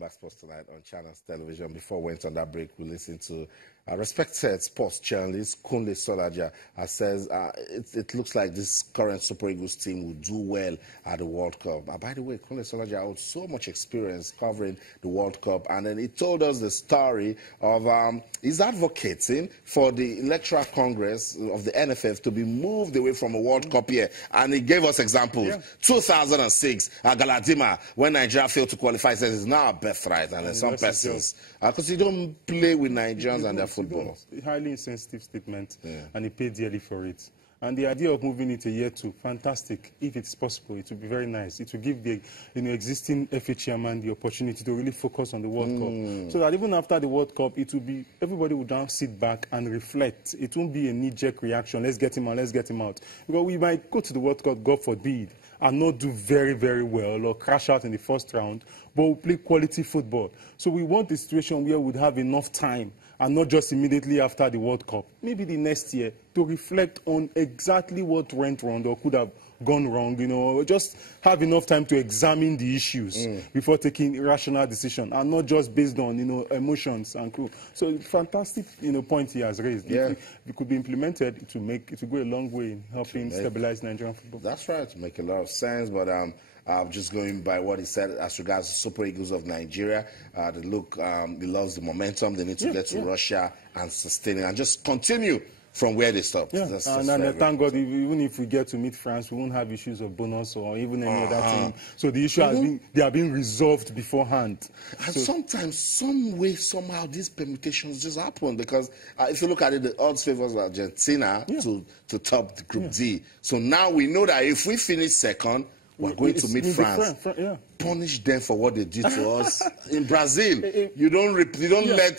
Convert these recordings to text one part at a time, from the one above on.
back Sports Tonight on Channels Television. Before we went on that break, we listened to respected sports journalist Kunle Solaja says it looks like this current Super Eagles team will do well at the World Cup. By the way, Kunle Solaja had so much experience covering the World Cup, and then he told us the story of he's advocating for the Electoral Congress of the NFF to be moved away from a World Cup year, and he gave us examples. Yeah. 2006, Galadima, when Nigeria failed to qualify, says it's now a birthright, and some persons, because you don't play with Nigerians and their football. Highly insensitive statement, and he paid dearly for it. And the idea of moving it a year two, fantastic. If it's possible, it would be very nice. It will give the existing FA chairman the opportunity to really focus on the World Cup. So that even after the World Cup, it will be, everybody will now sit back and reflect. It won't be a knee-jerk reaction, let's get him out, let's get him out. Because we might go to the World Cup, God forbid, and not do very, very well or crash out in the first round, but we'll play quality football. So we want a situation where we'd have enough time, and not just immediately after the World Cup, maybe the next year, to reflect on exactly what went wrong or could have gone wrong, just have enough time to examine the issues before taking rational decision, and not just based on, emotions and crew. So fantastic, point he has raised. Yeah. If it could be implemented, it will go a long way in helping stabilize Nigerian football. That's right, to make a lot of sense, but just going by what he said as regards to Super Eagles of Nigeria, they lost the momentum. They need to get to Russia and sustain it and just continue from where they stopped. Yeah. And thank God, even if we get to meet France, we won't have issues of bonus or even any other thing. So the issue they are being resolved beforehand. And sometimes, some way, somehow, these permutations just happen, because if you look at it, the odds favors Argentina to top the Group D. So now we know that if we finish second, we're going to meet France. Punish them for what they did to us. In Brazil, you don't let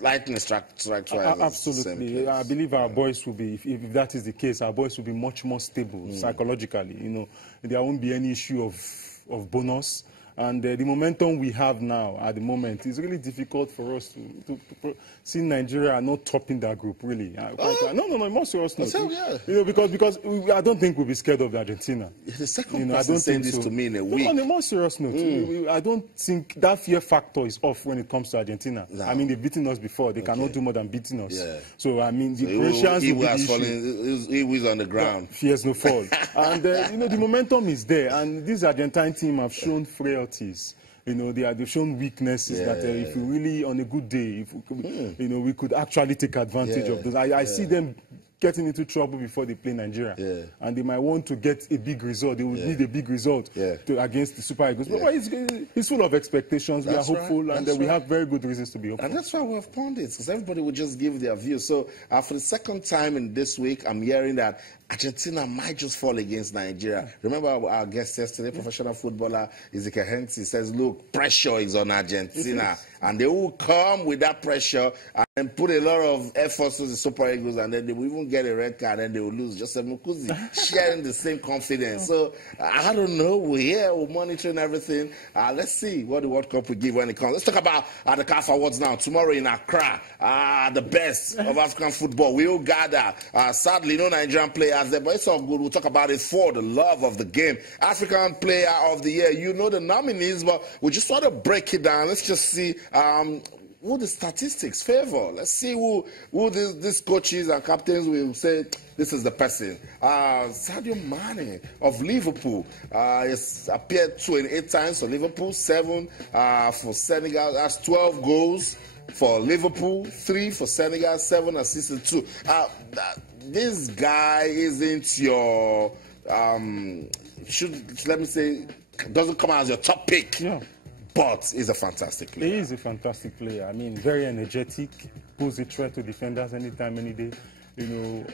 lightning strike twice. Absolutely. I believe our boys will be, if that is the case, our boys will be much more stable psychologically. There won't be any issue of bonus. And the momentum we have now at the moment is really difficult for us to see Nigeria not topping that group, really. No, more serious note. Because I don't think we'll be scared of Argentina. The second person saying this to me in a week. On a more serious note, I don't think that fear factor is off when it comes to Argentina. No. I mean, they've beaten us before. They cannot do more than beating us. Yeah. So, I mean, the Croatians will be the issue. He was on the ground. Fears no fall. And, the momentum is there. And this Argentine team have shown frailties. They've shown weaknesses that if you really, on a good day, we could actually take advantage of those. I see them getting into trouble before they play Nigeria. And they might want to get a big result. They will need a big result against the Super Eagles. But it's full of expectations. We are hopeful, and we have very good reasons to be hopeful. And that's why we have pundits, because everybody will just give their view. So for the second time in this week, I'm hearing that Argentina might just fall against Nigeria. Remember our guest yesterday, professional footballer Ezekiel Henty, says, look, pressure is on Argentina. And they will come with that pressure and put a lot of efforts to the Super Eagles, and then they will even get a red card, and they will lose. Joseph Mukuzi sharing the same confidence. So I don't know. We're here, we're monitoring everything. Let's see what the World Cup will give when it comes. Let's talk about the CAF Awards now. Tomorrow in Accra, the best of African football. We all gather. Sadly, no Nigerian players there, but it's all good. We'll talk about it for the love of the game. African Player of the Year. You know the nominees, but we just want to break it down. Let's just see who the statistics favor. Let's see who these coaches and captains will say this is the person. Sadio Mane of Liverpool has appeared 28 times for Liverpool, 7 for Senegal. That's 12 goals for Liverpool, 3 for Senegal, 7 assists and 2. This guy isn't your let me say, doesn't come out as your top pick. Yeah. But he's a fantastic player. He is a fantastic player. I mean, very energetic, poses a threat to defenders anytime, any day.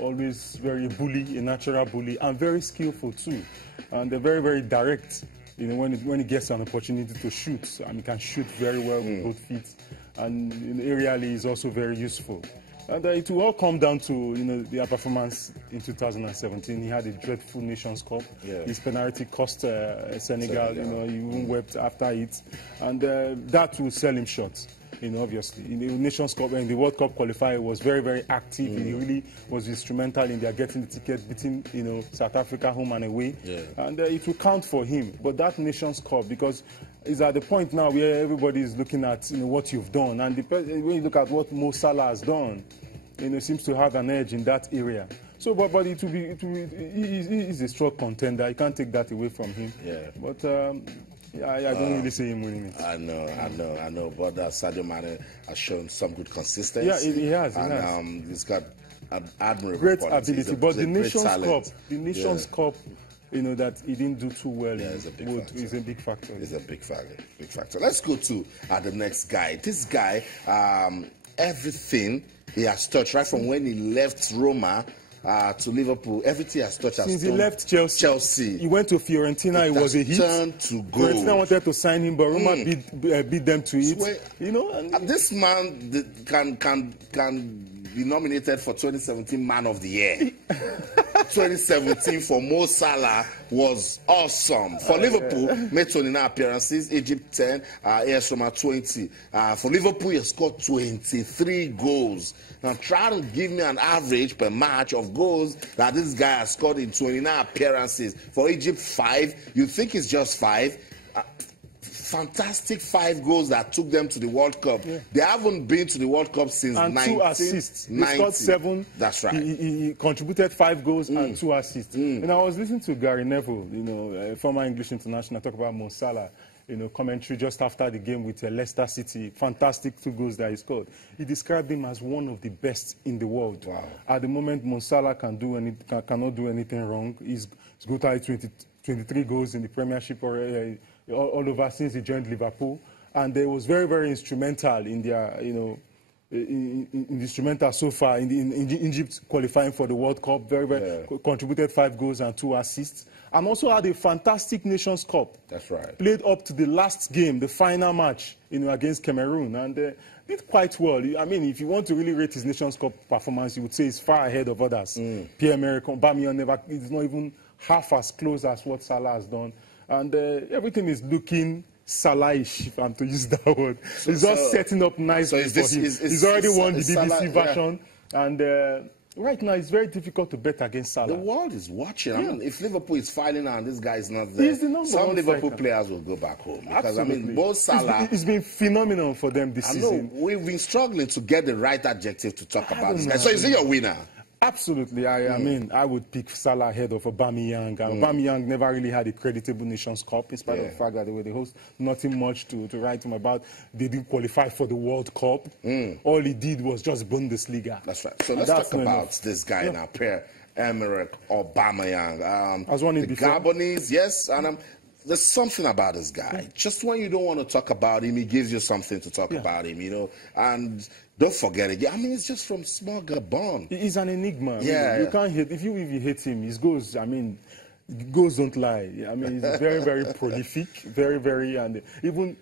Always very bully, a natural bully, and very skillful too. And they're very, very direct. When he gets an opportunity to shoot, and he can shoot very well with both feet. And aerially, he's also very useful. And it will all come down to their performance in 2017. He had a dreadful Nations Cup. His penalty cost Senegal. He even wept after it, and that will sell him short. obviously. In the Nations Cup and the World Cup qualifier, was very, very active. He really was instrumental in their getting the ticket, beating, South Africa home and away. Yeah. And it will count for him. But that Nations Cup, because it's at the point now where everybody is looking at, what you've done. And when you look at what Mo Salah has done, seems to have an edge in that area. So, but he's a strong contender. You can't take that away from him. Yeah. But I don't really see him winning it. I know. But Sadio Mane has shown some good consistency. Yeah, he has. He's got an admirable great qualities. ability. But the Nations Cup, that he didn't do too well. Yeah, it's a big factor. Is a big factor. It's a big factor. Let's go to the next guy. This guy, everything he has touched, right from when he left Roma to Liverpool, everything has touched. Since he left Chelsea, he went to Fiorentina. It was a hit. Turned to gold. Fiorentina wanted to sign him, but Roma beat them to it. And this man can be nominated for 2017 Man of the Year. 2017 for Mo Salah was awesome. For Liverpool, made 29 appearances, Egypt 10, AS Roma 20. For Liverpool, he scored 23 goals. Now, try to give me an average per match of goals that this guy has scored in 29 appearances. For Egypt, 5. You think it's just 5? Fantastic 5 goals that took them to the World Cup. Yeah. They haven't been to the World Cup since 1990. 2 assists. He scored 7. That's right. He contributed 5 goals and 2 assists. And I was listening to Gary Neville, former English international, talk about Mo Salah. Commentary just after the game with Leicester City. Fantastic 2 goals that he scored. He described him as one of the best in the world. Wow. At the moment, Mo Salah cannot do anything wrong. He's got 23 goals in the Premiership all over since he joined Liverpool, and they was very, very instrumental in their, instrumental so far in Egypt qualifying for the World Cup. Very contributed 5 goals and 2 assists, and also had a fantastic Nations Cup. That's right. Played up to the last game, the final match, against Cameroon, and did quite well. I mean, if you want to really rate his Nations Cup performance, you would say it's far ahead of others. Pierre-Emerick Aubameyang is not even half as close as what Salah has done. And everything is looking Salah-ish, if I'm to use that word. He's just setting up nicely for him. He's already won the BBC version. Yeah. And right now, it's very difficult to bet against Salah. The world is watching. I mean, if Liverpool is filing and this guy is not there, some Liverpool players will go back home. Because, absolutely. Both Salah... It's been phenomenal for them this season. We've been struggling to get the right adjective to talk about this guy. So is he your winner? Absolutely. I mean, I would pick Salah ahead of Aubameyang. Aubameyang never really had a creditable Nations Cup, in spite of the fact that they were the host. Nothing much to write him about. They didn't qualify for the World Cup. All he did was just Bundesliga. That's right. So let's talk about this guy now, Pierre-Emerick Aubameyang. As one in the Gabonese, yes, and there's something about this guy. Just when you don't want to talk about him, he gives you something to talk about him, and don't forget again. I mean, it's just from small Gabon. He's an enigma. Yeah. You can't hate. If you hate him, his goals, goals don't lie. I mean, he's very, very prolific, very, and even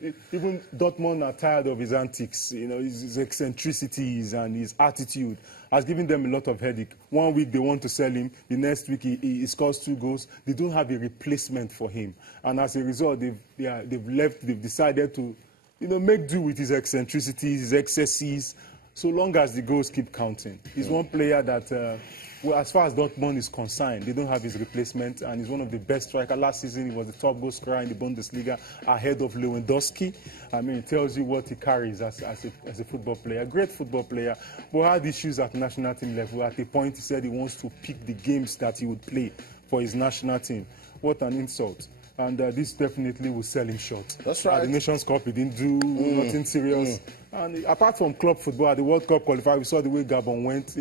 Dortmund are tired of his antics. His eccentricities and his attitude has given them a lot of headache. 1 week they want to sell him, the next week he scores 2 goals. They don't have a replacement for him, and as a result, they've decided to, make do with his eccentricities, his excesses, so long as the goals keep counting. He's one player that. Well, as far as Dortmund is concerned, they don't have his replacement, and he's one of the best strikers. Last season, he was the top goal scorer in the Bundesliga, ahead of Lewandowski. I mean, it tells you what he carries as a football player. Great football player, but had issues at national team level. At a point, he said he wants to pick the games that he would play for his national team. What an insult. And this definitely will sell him short. That's right. At the Nations Cup, he didn't do nothing serious. And apart from club football, at the World Cup qualifier, we saw the way Gabon went,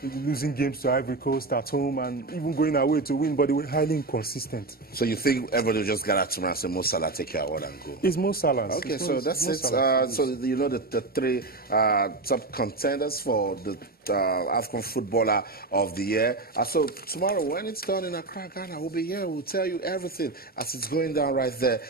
losing games to Ivory Coast at home and even going away to win, but they were highly inconsistent. So you think everybody will just get out tomorrow and say, Mo Salah, take your award and go? It's Mo Salah. Okay, so that's it. So the 3 top contenders for the African Footballer of the Year. So tomorrow, when it's done in Accra, Ghana, we'll be here. We'll tell you everything as it's going down right there.